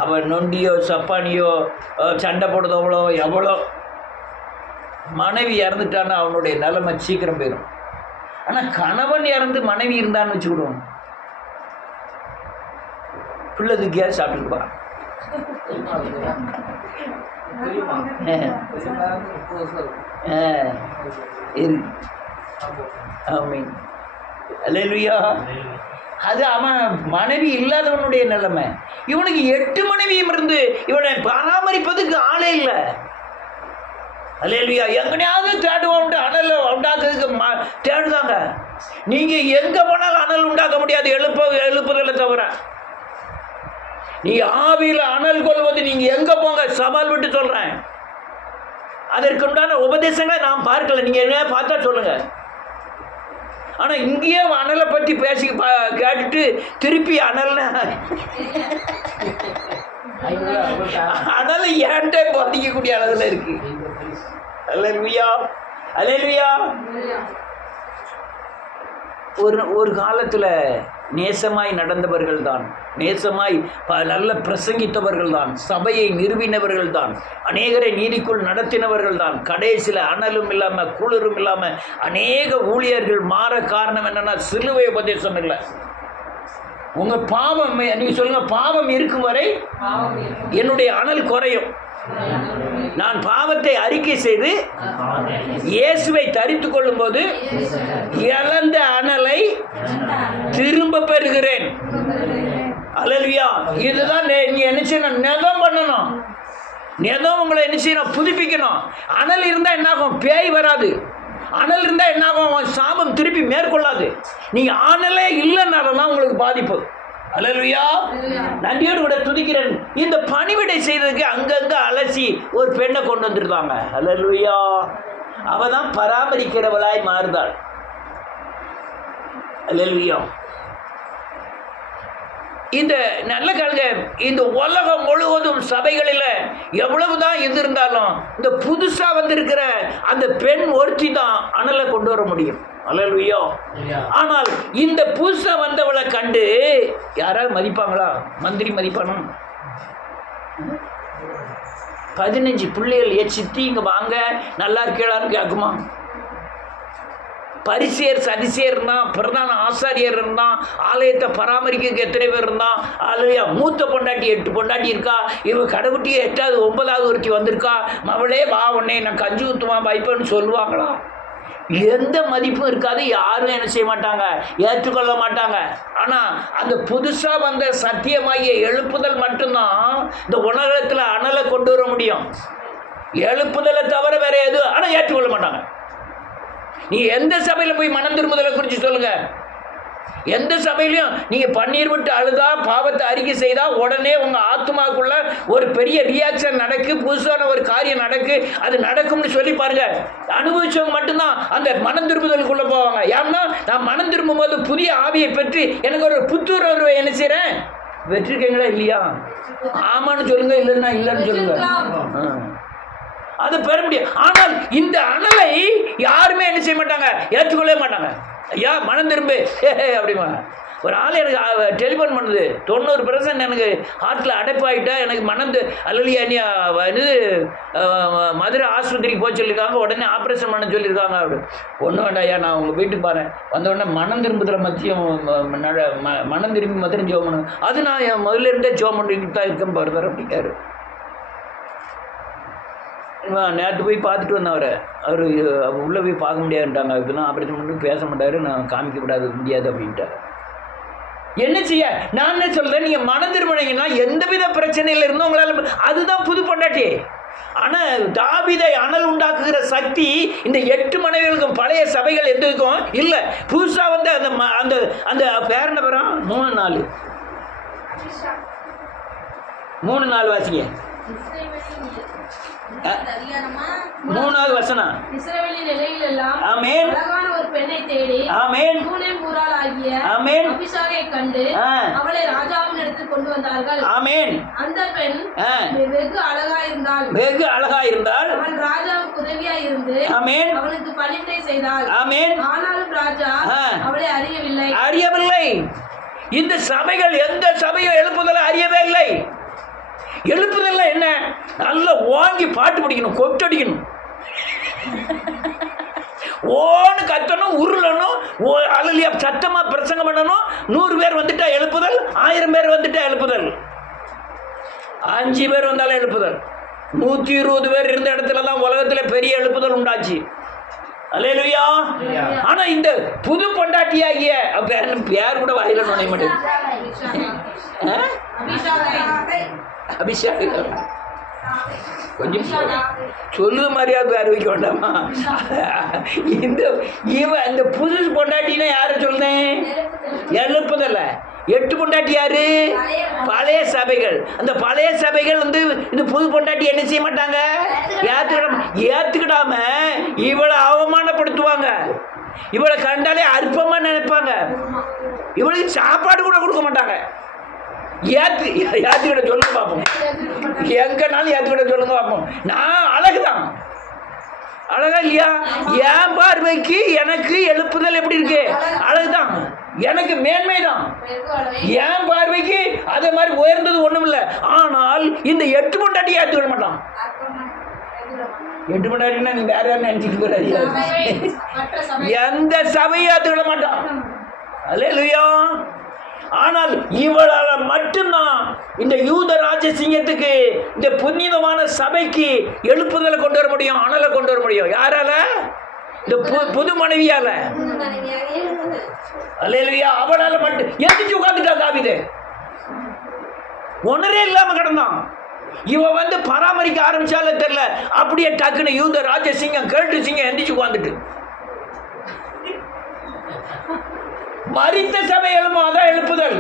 அவன் நொண்டியோ சப்பானியோ சண்டை போடுறதவளோ எவ்வளோ, மனைவி இறந்துட்டான்னா அவனுடைய நிலைமை சீக்கிரம் போயிடும். ஆனால் கணவன் இறந்து மனைவி இருந்தான்னு வச்சுக்கிடுவோம், பிள்ளைது கேஸ் சாப்பிட்டுருப்பா. அது அவன் மனைவி இல்லாதவனுடைய நிலைமை. இவனுக்கு 8 மனைவியும் இருந்து இவனை பராமரிப்பதுக்கு ஆளே இல்லை. அல்லேலூயா. எங்கனையாவது தேடுவோம், அனல் உண்டாக்குறதுக்கு தேடுதாங்க. நீங்க எங்க போனாலும் அனல் உண்டாக்க முடியாது எழுப்புதலை தவிர. நீ ஆவியில் அனல் கொள்வது நீங்க எங்க போங்க, சவால் விட்டு சொல்றேன். அதற்குண்டான உபதேசங்களை நான் பார்க்கல, நீங்க என்ன பார்த்தா சொல்லுங்க. ஆனா இங்கேயே அனலை பற்றி பேசி கேட்டுட்டு திருப்பி அனல் அனல் ஏன்ட்டே பாதிக்கக்கூடிய அளவில் இருக்கு. அல்லேலூயா. அல்லேலூயா. ஒரு காலத்தில் நேசமாய் நடந்தவர்கள் தான், நேசமாய் நல்ல பிரசங்கித்தவர்கள் தான், சபையை நிறுவினவர்கள் தான், அநேகரை நீதிக்குள் நடத்தினவர்கள் தான். கடைசியில் அனலும் இல்லாமல் குளிரும் இல்லாமல் அநேக ஊழியர்கள் மாற காரணம் என்னன்னா சிலுவை உபதேசம் இல்லை. உங்கள் பாவம், நீங்கள் சொல்லுங்கள், பாவம் இருக்கும் வரை என்னுடைய அனல் குறையும். நான் பாவத்தை அறிக்கை செய்து இயேசுவை தரித்துக் கொள்ளும் போது இழந்த அனலை திரும்ப பெறுகிறேன். அல்லேலூயா. இதுதான் நீ என்ன செய்யணும்? நெதம் பண்ணணும். நெதம் உங்களை என்ன செய்யணும்? புதுப்பிக்கணும். அனல் இருந்தால் என்னாகும்? பேய் வராது. அனல் இருந்தால் என்னாகும்? சாபம் திருப்பி மேற்கொள்ளாது. நீங்கள் அனலே இல்லைன்னாலும் உங்களுக்கு பாதிப்பு. அல்லேலூயா. நன்றியோடு கூட துதிக்கிறேன். இந்த பணிவிடை செய்ததுக்கு அங்கங்கே அலசி ஒரு பெண்ணை கொண்டு வந்துருந்தாங்க. அல்லேலூயா. அவ தான் பராமரிக்கிறவளாய் மாறுதாள். அல்லேலூயா. இந்த நல்ல கல்க இந்த உலகம் முழுவதும் சபைகளில் எவ்வளவுதான் இது இருந்தாலும் இந்த புதுசாக வந்திருக்கிற அந்த பெண் ஒருத்தி தான் அனலை கொண்டு வர முடியும். அல்லேலூயா. ஆனால் இந்த புதுசாக வந்தவளை கண்டு யாராவது மதிப்பாங்களா? மந்திரி மதிப்பானோ? 15 பிள்ளைகள் சித்தி இங்கே வாங்க நல்லா இருக்கலான்னு கேட்குமா? பரிசேர் சதிசேர் இருந்தான், பிரதான ஆசாரியர் இருந்தான், ஆலயத்தை பராமரிக்க எத்தனை பேர் இருந்தான். அல்லையா, மூத்த பொண்டாட்டி 8 பொண்டாட்டி இருக்கா. இவ கடைக்குட்டி 8வது 9வது ஒருத்தி வந்திருக்கா. மவளே வா, உடனே நான் கஞ்சி ஊற்றுமா வைப்பேன்னு சொல்லுவாங்களா? எந்த மதிப்பும் இருக்காது. யாரும் என்ன செய்ய மாட்டாங்க? ஏற்றுக்கொள்ள மாட்டாங்க. ஆனால் அந்த புதுசாக வந்த சத்தியமாகிய எழுப்புதல் மட்டும்தான் இந்த உலகத்தில் அனலை கொண்டு வர முடியும். எழுப்புதலை தவிர வேற எதுவும் ஆனால் ஏற்றுக்கொள்ள மாட்டாங்க. நீ எந்த சபையில் போய் மனம் திரும்புதலை குறித்து சொல்லுங்க. எந்த சபையிலையும் நீங்கள் பன்னீர் விட்டு அழுதா, பாவத்தை அறிக்கை செய்தா உடனே உங்கள் ஆத்மாக்குள்ள ஒரு பெரிய ரியாக்ஷன் நடக்கு, புதுசான ஒரு காரியம் நடக்கு. அது நடக்கும்னு சொல்லி பாருங்க. அனுபவிச்சவங்க மட்டும்தான் அந்த மனம் திரும்புதலுக்குள்ளே போவாங்க. ஏன்னா நான் மனம் திரும்பும் போது புதிய ஆவியை பெற்று எனக்கு ஒரு புத்துணர்வை என்ன செய்கிறேன்? பெற்றிருக்கீங்களா இல்லையா? ஆமான்னு சொல்லுங்க, இல்லைன்னா இல்லைன்னு சொல்லுங்க. அதை பெற முடியும். ஆனால் இந்த அனலை யாருமே என்ன செய்ய மாட்டாங்க? ஏற்றுக்கொள்ளவே மாட்டாங்க. ஐயா மனம் திரும்பு அப்படிமா. ஒரு ஆள் எனக்கு டெலிஃபோன் பண்ணுது, 90% எனக்கு ஹார்ட்டில் அடைப்பாகிட்டா, எனக்கு மனந்து அல்லலியா இது மதுரை ஆஸ்பத்திரிக்கு போக சொல்லியிருக்காங்க, உடனே ஆப்ரேஷன் பண்ண சொல்லியிருக்காங்க. அப்படி ஒன்றும் வேண்டாம் ஐயா, நான் உங்கள் வீட்டுக்கு பாருங்க, வந்தவுடனே மனம் திரும்புதல மத்தியம் மனம் திரும்பி மாத்திரம் ஜோம் பண்ணுங்க. அது நான் முதல்ல இருந்தே ஜோம் பண்ணிட்டு தான் இருக்கேன் பாருதார் அப்படிங்காரு. நேற்று போய் பார்த்துட்டு வந்தேன். அவர் உள்ளே போய் பார்க்க முடியாதுன்ட்டாங்க. அதுக்கெல்லாம் ஆப்ரேஷன் பண்ணி பேச மாட்டார், நான் காமிக்க முடியாது அப்படின்ட்டார். என்ன செய்ய? நான் என்ன சொல்கிறேன், நீங்கள் மனம் திரும்பினீங்கன்னா எந்த வித பிரச்சனையில் இருந்தும் உங்களால், அதுதான் புது பொண்டாட்டி. ஆனால் தாவீதை அனல் உண்டாக்குகிற சக்தி இந்த 8 மனைவிகளுக்கும் பழைய சபைகள் எதுக்கும் இல்லை. புதுசாக வந்து அந்த அந்த அந்த பேர் என்ன பேரும் 3 நாள் வாசிங்க. 3வது வசனம். இஸ்ரவேலின் எல்லையிலெல்லாம் ஆமென். அழகான ஒரு பெண்ணை தேடி ஆமென். சூனேம் ஊராளாகிய ஆமென். அபிஷாகை கண்டு அவளை ராஜாவின் இடத்தில் கொண்டு வந்தார்கள். ஆமென். அந்த பெண் வெகு அழகாயிருந்தாள். வெகு அழகாயிருந்தாள். அவன் ராஜாவுக்கு உதவியாய் இருந்து ஆமென் அவனுக்கு பணிவிடை செய்தாள். ஆமென். ஆனாலும் ராஜா அவளை அறியவில்லை. இந்த சபைகள் எந்த சபையும் எழுப்புதலை அறியவே இல்லை. எழுப்புதல்ல என்ன? நல்லா வாங்கி பாட்டு படிக்கணும், கொட்டடிக்கணும், ஓன்னு கத்தணும், உருளணும், அல்லையா சத்தமா பிரசங்கம் பண்ணணும். 100 பேர் வந்துட்டா எழுப்புதல், 1000 பேர் வந்துட்டா எழுப்புதல், 5 பேர் வந்தாலும் எழுப்புதல், 120 பேர் இருந்த இடத்துல தான் உலகத்துல பெரிய எழுப்புதல் உண்டாச்சு. அல்லேலூயா. ஆனா இந்த புது பொண்டாட்டியாகிய பேர் கூட வாயில நுழைய மாட்டேங்குது. அபிஷேகம் கொஞ்சம் சொல்லு மாதிரியாவது அறிவிக்க வேண்டாமா? இந்த புது பொண்டாட்டினா யார சொல்றேன்? எழுப்புதல்ல. 8 பொண்டாட்டி யாரு? பழைய சபைகள். அந்த பழைய சபைகள் வந்து இந்த புது பொண்டாட்டி என்ன செய்ய மாட்டாங்க? ஏத்துக்கிடாம இவளை அவமானப்படுத்துவாங்க, இவளை கண்டாலே அற்பமா நினைப்பாங்க, இவளுக்கு சாப்பாடு கூட கொடுக்க மாட்டாங்க. ஏத்துக்கிட்ட சொல்லுங்க பார்ப்போம், எங்கனாலும் ஏத்துக்கிட்ட சொல்லுங்க பார்ப்போம். நான் அழகுதான், அழகா இல்லையா? என் பார்வைக்கு எனக்கு எழுப்புதல் எப்படி இருக்கு? அழகுதான், எனக்கு மேன்மைதான். என் பார்வைக்கு அதே மாதிரி உயர்ந்தது ஒண்ணும் இல்லை. ஆனால் இந்த 8 பொண்டாட்டி ஏத்துக்கிட மாட்டான். 8 பொண்டாட்டினா நீ வேற யாரும் நினைச்சிட்டு போறாது. எந்த சபையும் ஏத்துக்கிட மாட்டான். அல்லேலூயா. ஆனால் இவளால் மட்டும்தான் இந்த யூத ராஜா ராஜசிங்கத்துக்கு, இந்த புனிதமான சபைக்கு எழுப்புதலை கொண்டு வர முடியும், அனலை கொண்டு வர முடியும். யாரால? இந்த புது மனைவியால. அல்லேலூயா. அவளால மட்டும் எந்திரிச்சு உட்கார்ந்துட்டா தாவீது. ஒன்னரே இல்லாம கிடந்தான். இவன் வந்து பராமரிக்க ஆரம்பிச்சாலே தெரியல, அப்படியே டக்குன்னு யூத ராஜசிங்கம் கேட்டு சிங்கம் எந்திரிச்சு உட்காந்துட்டு. மரித்த சபை எழுமோ அதான் எழுப்புதல்.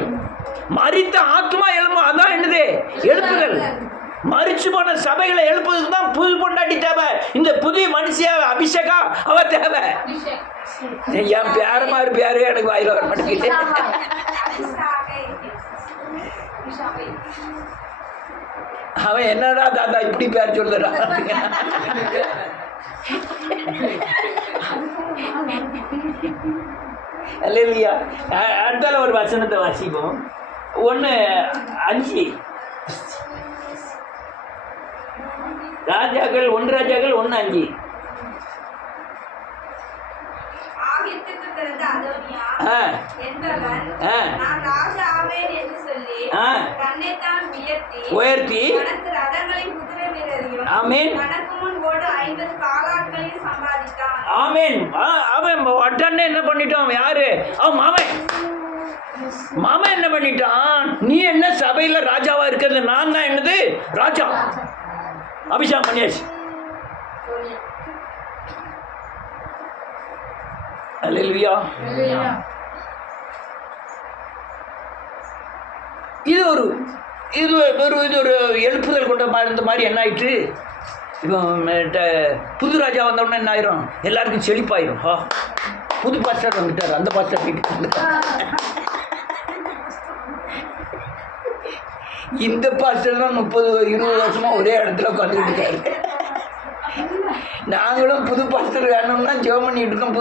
மரித்த ஆத்மா எழுமோ அதான் என்னது எழுப்புதல். மரிச்சு போன சபைகளை எழுப்புறதுக்கு தான் புது பொண்டாட்டி தேவை. இந்த புதிய மனுஷியா அபிஷேகா அவ தேவை. என் பேர மாதிரி பேரு எனக்கு வாயில வர மாட்டேங்குது. அவன் என்னடா தாத்தா இப்படி பேர் சொல்லுறா. இல்லையா? அடுத்தால ஒரு வசனத்தை வாசிப்போம். 1:5 ராஜாக்கள் 1 ராஜாக்கள் 1:5. உயர்த்தி ஆமென் ஆமென். அவன் உடனே என்ன பண்ணிட்டான்? யாரு? அவன் மாமன் என்ன பண்ணிட்டான்? நீ என்ன சபையில ராஜாவா இருக்கிறது? நான் தான் என்னது ராஜா. அபிஷேகம் பண்ணியாச்சு. அல்லேலூயா. இது ஒரு எழுப்புதல் கொண்ட இந்த மாதிரி என்ன ஆயிட்டு, இப்போ புது ராஜா வந்தோடனே என்ன ஆயிரும்? எல்லாருக்கும் செழிப்பாயிரும். புது பாஸ்டர் வந்துட்டார், அந்த பாஸ்டர் வீட்டுக்கு வந்துட்டார். இந்த பாஸ்டர் தான் 30-20 வருஷமா ஒரே இடத்துல உட்காந்துக்கிட்டு இருக்காரு. நாங்களும் புது பாஸ்டர் வேணும்னா ஜெபம் பண்ணிட்டு இருக்கோம்.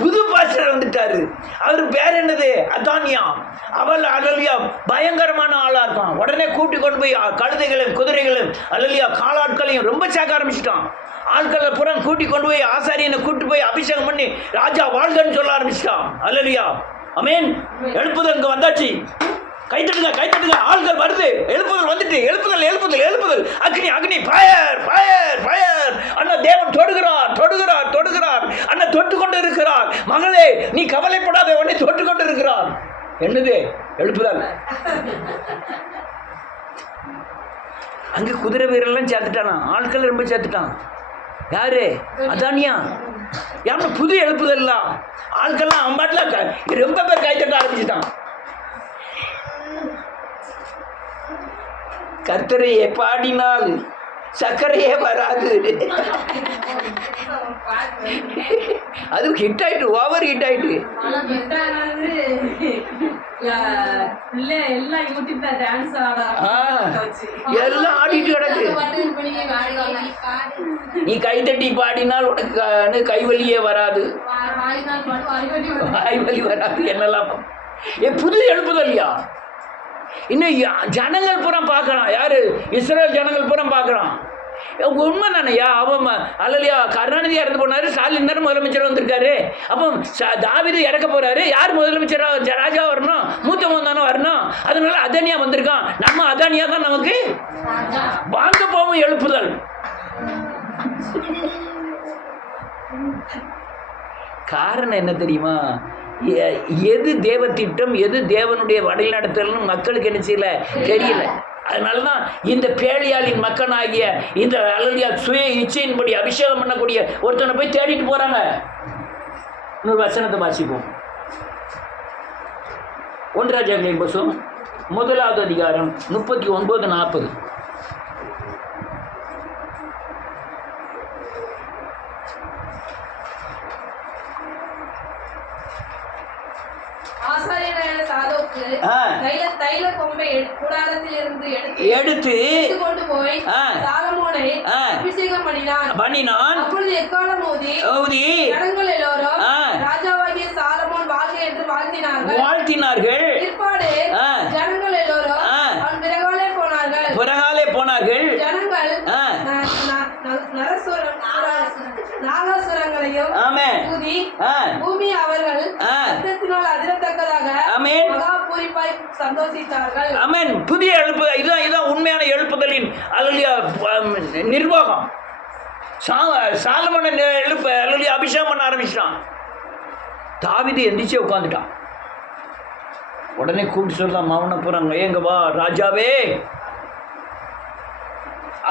புது பாஸ்டர் வந்துட்டாரு. அவர் பேர் என்னது? அதானியா. அவள் அல்லலியா பயங்கரமான ஆளா இருக்கான். உடனே கூட்டி கொண்டு போய் கழுதைகளையும் குதிரைகளையும் அல்லலியா காலாட்களையும் ரொம்ப சேர்க்க ஆரம்பிச்சிட்டான். ஆட்களை புறம் கூட்டி கொண்டு போய் ஆசாரியனை கூட்டி போய் அபிஷேகம் பண்ணி ராஜா வாழ்கன்னு சொல்ல ஆரம்பிச்சிட்டான். அல்லலியா. அமேன். எழுப்புதல் இங்க வந்தாச்சு. கைத்தட்டுங்க. ஆள்கள் வருது. எழுப்புதல் வந்துட்டு. எழுப்புதல். அக்னி ஃபயர். அண்ணா தேவன் தொடுகிறார். அண்ணா தொட்டு கொண்டு இருக்கிறார். மகளே நீ கவலைப்படாத, உடனே தொட்டு கொண்டு இருக்கிறார். என்னது எழுப்புதல்? அங்க குதிரை வீரர்லாம் சேர்த்துட்டானா, ஆட்கள் ரொம்ப சேர்த்துட்டான். யாரு? அதானியா. யாருன்னா புது எழுப்புதல்லாம். ஆட்கள்லாம் அம்பாட்டில் ரொம்ப பேர் கைத்தட்ட ஆரம்பிச்சுட்டான். கர்த்தரையே பாடினால் சக்கரையே வராது. அது ஹிட் ஆயிட்டு, ஓவர் ஹிட் ஆயிட்டு. எல்லாம் ஆடிட்டு கிடக்கு. நீ கைத்தட்டி பாடினால் உனக்கு கைவலியே வராது, வாய்வலி வராது. என்னெல்லாம் புது எழுப்புதல்யா. இன்னும் ஜனங்கள் புறம் பார்க்கலாம். யாரு? இஸ்ரேல் ஜனங்கள் புறம் பார்க்கலாம். உண்மை தானையா? அவன் அல்லையா கருணாநிதி இறந்து போனாரு, ஸ்டாலின் தானே முதலமைச்சர் வந்திருக்காரு. அப்போ தாவீது இறக்க போறாரு. யார் முதலமைச்சராக ராஜா வரணும்? மூத்தவன் தானே வரணும். அதனால அதானியா வந்திருக்கான். நம்ம அதானியா தான் நமக்கு வாங்க போவோம் எழுப்புதல். காரணம் என்ன தெரியுமா? எது தேவ திட்டம், எது தேவனுடைய வழி நடத்தல்னு மக்களுக்கு என்ன செய்யல தெரியல. அதனால தான் இந்த பேழியாளின் மக்களாகிய இந்த அல்லலியா சுய இச்சையின்படி அபிஷேகம் பண்ணக்கூடிய ஒருத்தனை போய் தேடிட்டு போறாங்க. இன்னொரு வசனத்தை வாசிப்போம். 1 ராஜாக்களின் புத்தகம் 1வது அதிகாரம் 39-40. எடுத்து கொண்டு போய் சாலமோனை அபிஷேகம் பண்ணினான். அப்பொழுது எக்காளம் ஊதி ஜனங்கள் எல்லோரும் ராஜாவாகிய சாலமோன் வாழ்க என்று வாழ்த்தினார்கள். பிற்பாடு ஜனங்கள் எல்லோரும் அவன் பிறகாலே போனார்கள். ஜனங்கள் நாகாசுரங்களையும் ஊதி பூமி அவர்கள் சத்தத்தினால் அதிரத்தக்கதாக மகா பூரிப்பாய் சந்தோஷித்தார்கள். ஆமென். புதிய எழுப்புதல், இதுதான் உண்மையான எழுப்புதலின் நிர்வாகம். சாலமோனை அபிஷேகம் பண்ண ஆரம்பிச்சிட்டான். தாவீது எந்திரிச்சே உட்காந்துட்டான். உடனே கூப்பிட்டு சொல்லலாம், மௌன போறாங்க, ஏங்க வா ராஜாவே.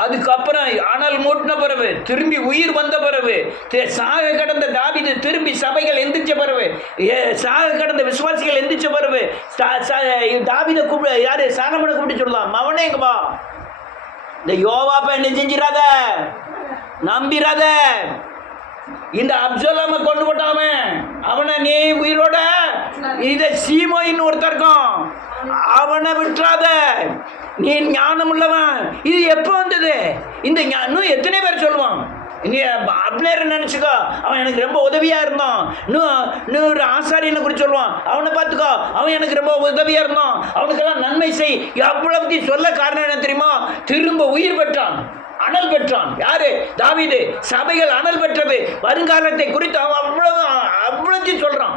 அதுக்கப்புறம் அனல் மூட்டின பிறகு, திரும்பி உயிர் வந்த பிறகு, சாக கடந்த தாவீது திரும்பி சபைகள் எந்திரிச்ச பிறகு, சாக கடந்த விசுவாசிகள் எந்திரிச்ச பிறகு தாவீதை கூப்பிட, யாரு சாலமோனை கூப்பிட்டு சொல்லலாம், மவனே இங்க வா. இந்த யோவாப்ப என்ன செஞ்சிடாத, நம்பிராத. இந்த அப்சலோமை கொண்டு போட்டாம அவனை நீ உயிரோட, இத சீமோயின்னு ஒருத்தர் இருக்கான், அவனை விட்டுறாத. நீ ஞானம் உள்ளவன். இது எப்போ வந்தது? இந்த இன்னும் எத்தனை பேர் சொல்லுவான், நீ அப்னேரை நினச்சிக்கோ, அவன் எனக்கு ரொம்ப உதவியாக இருந்தான். இன்னொரு ஆசாரியனை குறித்து சொல்லுவான், அவனை பார்த்துக்கோ, அவன் எனக்கு ரொம்ப உதவியாக இருந்தான், அவனுக்கெல்லாம் நன்மை செய். அவ்வளவு சொல்ல காரணம் என்ன தெரியுமா? திரும்ப உயிர் பெற்றான், அனல் பெற்றான். யாரு? தாவீது. சபைகள் அனல் பெற்றது. வருங்காலத்தை குறித்து அவன் அவ்வளவு சொல்றான்.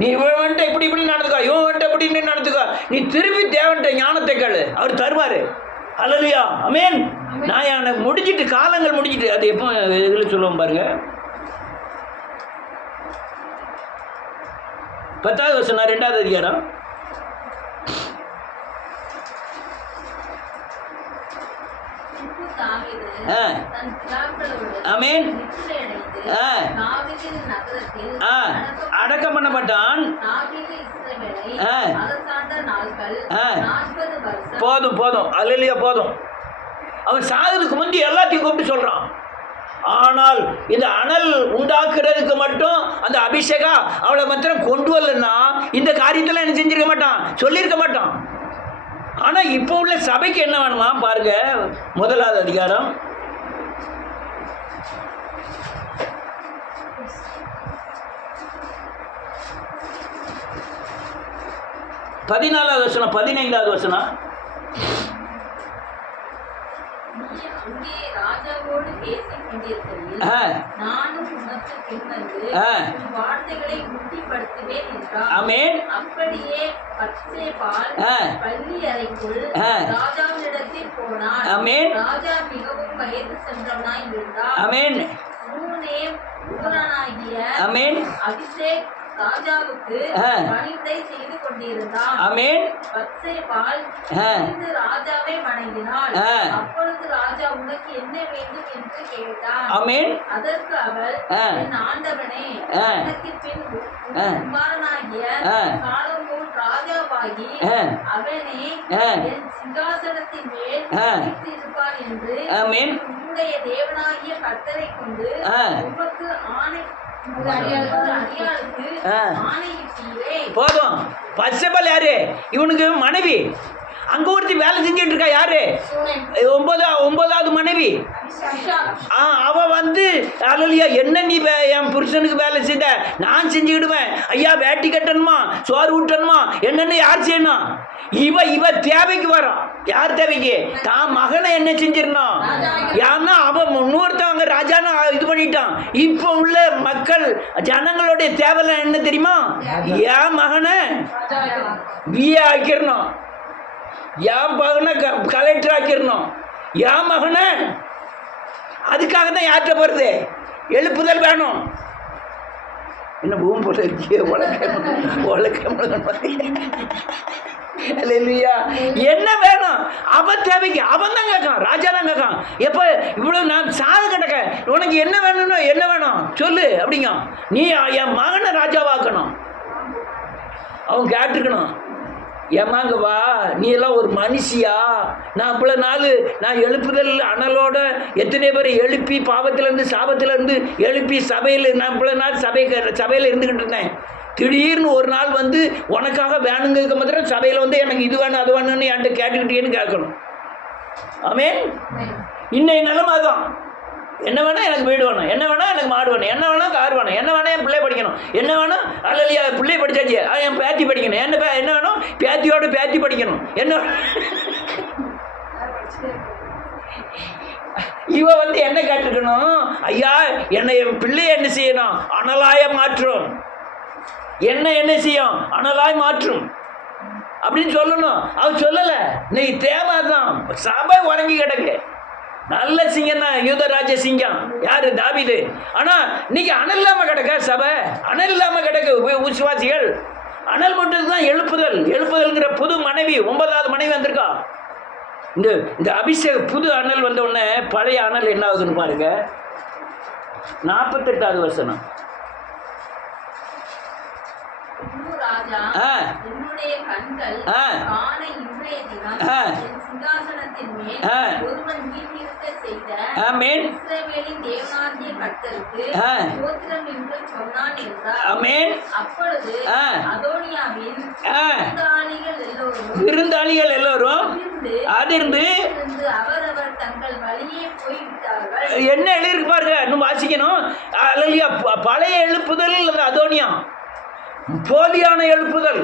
நீ இவன் வந்துட்டு இப்படி நடந்துக்கோ, இவன் வந்துட்டு இப்படி நடந்துக்கோ, நீ திருப்பி தேவன்ட்ட ஞானத்தை கேளு, அவர் தருவாரு. அல்லேலூயா, ஆமென். நான் எனக்கு முடிஞ்சிட்டு, காலங்கள் முடிஞ்சிட்டு. அது எப்போ இதில் சொல்லுவோம் பாருங்க, 10வது வசனம் 2வது அதிகாரம். ஆமென். அடக்கம் பண்ணப்பட்டான். போதும் போதும், அல்லேலூயா, போதும். அவன் சாகிறதுக்கு முந்தி எல்லாத்தையும் கூப்பிட்டு சொல்றான். ஆனால் இந்த அனல் உண்டாக்குறதுக்கு மட்டும் அந்த அபிஷேகா அவளை மாத்திரம் கொண்டு வரலன்னா இந்த காரியத்தெல்லாம் என்ன செஞ்சிருக்க மாட்டான், சொல்லியிருக்க மாட்டான். ஆனா இப்போ உள்ள சபைக்கு என்ன வேணுமா பாருங்க, 1வது அதிகாரம் 14வது வசனம், 15வது வசனம். ராஜாவோடு பேசிக் கொண்டிருக்கையில் நானும் உனக்கு பின்வந்து வார்த்தைகளை உறுதிப்படுத்துவேன் என்றார். ஆமென். அப்படியே பத்சேபாள் பள்ளி அறைக்குள் ராஜாவினிடத்தில் போனாள். ஆமென். ராஜா மிகவும் வயது சென்றவனாய் இருந்தார். ஆமென். சூனேம் ஊரானாகிய ஆமென் அபிஷேக் ராஜாவுக்கு பணிவிடை செய்து கொண்டிருந்தான். ஆமென். பத்சேபாள் ராஜாவை வணங்கினாள். அப்பொழுது ராஜா, உனக்கு என்ன வேண்டும் என்று கேட்டான். ஆமென். அதற்கு அவள், என் ஆண்டவனே, எனக்கு பின் குமாரனாகிய சாலமோன் ராஜாவாகி அவனே என் சிங்காசனத்தின் மேல் இருப்பான் என்று உம்முடைய தேவனாகிய கர்த்தரை கொண்டு உமக்கு ஆணை. போதும். பத்சேபாள் யாரு? இவனுக்கு மனைவி. அங்க ஒருத்தி வேலை செஞ்சுட்டு இருக்கா. யாரு? 9வது மனைவி. அவ வந்து, அல்லேலூயா, என்ன நீ என் புருஷனுக்கு வேலை செஞ்ச, நான் செஞ்சுக்கிடுவேன். ஐயா வேட்டி கட்டணுமா, சோறு ஊட்டணுமா, என்னன்னு யார் செய்யணும்? இவ தேவைக்கு வரும். யார் தேவைக்கு? தான் மகனை என்ன செஞ்சிடணும். ஏன்னா அவன் இன்னொருத்தவங்க ராஜான்னு இது பண்ணிட்டான். இப்போ உள்ள மக்கள் ஜனங்களுடைய தேவைலாம் என்ன தெரியுமா? என் மகனை விஏ ஆக்கிடணும், என் மகனை கலெக்டர் ஆக்கிடணும், என் மகனை. அதுக்காக தான் யார்கிட்ட போகிறது? எழுப்புதல் வேணும். என்ன பூமி போல இருக்கிய என்ன வேணும்? அவன் தேவைக்கு அவன் தான் கேட்கான், ராஜா தான் கேட்கான். எப்போ இவ்வளவு நான் சாக கிடக்க, உனக்கு என்ன வேணும்னு, என்ன வேணும் சொல்லு அப்படிங்க. நீ என் மகனை ராஜாவாக்கணும். அவன் கேட்டிருக்கணும், ஏமாங்க வா, நீ எல்லாம் ஒரு மனுஷியா? நான் இவ்வளோ நாள் நான் எழுப்புதல் அனலோட எத்தனை பேரை எழுப்பி பாவத்திலேருந்து சாபத்திலேருந்து எழுப்பி சபையில் நான் இவ்வளோ நாள் சபையில் இருந்துக்கிட்டு இருந்தேன். திடீர்னு ஒரு நாள் வந்து உனக்காக வேணுங்கிறதுக்கு மாத்திரம் சபையில் வந்து எனக்கு இது வேணும் அது வேணும்னு என்கிட்ட கேட்டுக்கிட்டேன்னு கேட்கணும். ஆமென். இன்னைய நிலைமை தான். என்ன வேணால் எனக்கு வீடு வேணும், என்ன வேணால் எனக்கு மாடு வேணும், என்ன வேணால் கார் வேணும், என்ன வேணால் என் பிள்ளை படிக்கணும், என்ன வேணும் அல்லையா பிள்ளை படித்தாச்சு என் பேத்தி படிக்கணும், என்ன வேணும் பேத்தியோட பேத்தி படிக்கணும், என்ன இவ வந்து என்ன கேட்டுக்கணும்? ஐயா என்னை என் பிள்ளையை என்ன செய்யணும்? அனலாய மாற்றும். என்ன செய்யும்? அனலாய் மாற்றும். அப்படின்னு சொல்லணும். அவர் சொல்லலை. இன்னைக்கு தேவை தான். சபை உறங்கி கிடக்கு. நல்ல சிங்கம் தான், யூதராஜ சிங்கம். யாரு? தாவீது. ஆனால் இன்னைக்கு அனல் இல்லாமல் கிடக்க சபை, அனல் இல்லாமல் கிடக்கு விசுவாசிகள். அனல் மட்டும் தான் எழுப்புதல். எழுப்புதல்ங்கிற புது மனைவி, 9வது மனைவி வந்திருக்கா. இந்த அபிஷேக புது அனல் வந்த உடனே பழைய அனல் என்ன ஆகுதுன்னு பாருங்க. 48வது வசனம். ராஜா, என்னுடைய கண்கள் காண இன்றைய தினம் என் சிங்காசனத்தின் மேல் ஒருவன் வீற்றிருக்க செய்த இஸ்ரவேலின் தேவனாகிய கர்த்தருக்கு ஸ்தோத்திரம் என்று சொன்னான் என்றார். அப்பொழுது அதோனியாவின் விருந்தாளிகள் எல்லோரும் அதிர்ந்து அவரவர் தங்கள் வழியே போய்விட்டார்கள். என்ன எழுதிருக்கு பாருங்க, இன்னும் வாசிக்கணும். அல்லேலூயா. பழைய எழுப்புதல் அதோனியா, போலியான எழுப்புதல்.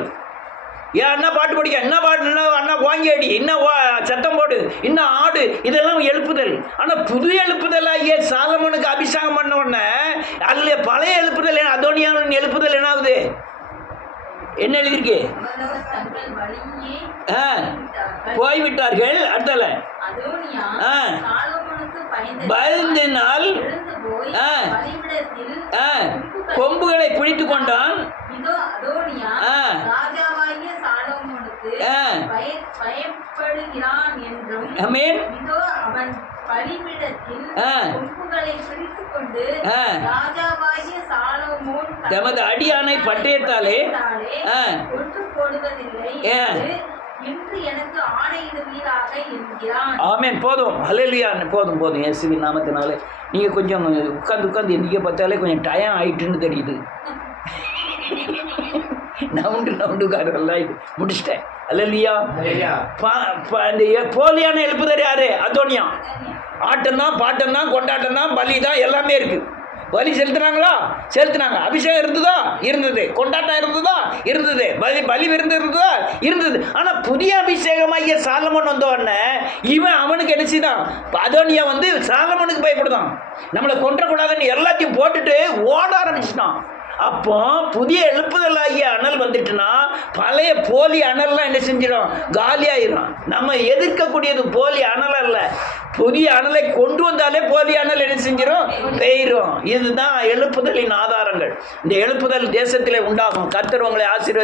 ஏன் அண்ணா பாட்டு படிக்க, என்ன பாட்டு, என்ன அண்ணா வாங்கி அடி, இன்னும் சத்தம் போடு, இன்னும் ஆடு, இதெல்லாம் எழுப்புதல். ஆனால் புது எழுப்புதல் ஆகிய சாலமோனுக்கு அபிஷேகம் பண்ண உடனே அல்ல பழைய எழுப்புதல் அதோனியாவின் எழுப்புதல் என்ன ஆகுது? என்ன எழுதியிருக்கு? போய்விட்டார்கள். அடுத்தல பயந்தினால் கொம்புகளை பிடித்து கொண்டான். பயப்படுகிறான் என்றும் அவன் பலிபீடத்தில் கொம்புகளை பிடித்துக் கொண்டு ராஜாவாகிய சாலோமோன் தமது அடியானை பட்டயத்தாலே கொன்று போடுவதில்லை என்று எனக்கு ஆணையிடுவீராக என்கிறான். ஆமென். போதும். ஹல்லேலூயா. போதும் போதும். இயேசுவின் நாமத்தினாலே நீங்கள் கொஞ்சம் உட்காந்து எந்திக்க பார்த்தாலே கொஞ்சம் டயம் ஆயிட்டுன்னு தெரியுது. நவுண்டுக்காரெல்லாம் முடிச்சிட்டேன். அல்லையா? இந்த போலியான எழுப்புதல் யாரு? அதோனியா. ஆட்டம் தான், பாட்டம் தான், கொண்டாட்டம் தான், பலி தான், எல்லாமே இருக்கு. பலி செலுத்துனாங்களா? செலுத்தினாங்க. அபிஷேகம் இருந்ததா? இருந்தது. கொண்டாட்டம் இருந்ததா? இருந்தது. பலி விருந்து இருந்ததா? இருந்தது. ஆனால் புதிய அபிஷேகமாகிய சாலமோன் வந்த உடனே இவன் அவனுக்கு என்ன செய்தான்? அதோனியா சாலமோனுக்கு பயப்படுதான். நம்மளை கொன்றக்கூடாதுன்னு எல்லாத்தையும் போட்டுட்டு ஓட ஆரம்பிச்சுட்டான். அப்போ புதிய எழுப்புதல் ஆகிய அனல் வந்துட்டுன்னா பழைய போலி அனல்லாம் என்ன செஞ்சிடும்? காலியாயிரும். நம்ம எதிர்க்கக்கூடியது போலி அனல் அல்ல. புதிய அனலை கொண்டு வந்தாலே போலி அனல் என்ன செஞ்சிடும்? பெயரும். இதுதான் எழுப்புதலின் ஆதாரங்கள். இந்த எழுப்புதல் தேசத்திலே உண்டாகும். கர்த்தர் உங்களை ஆசீர்வதிப்பார்.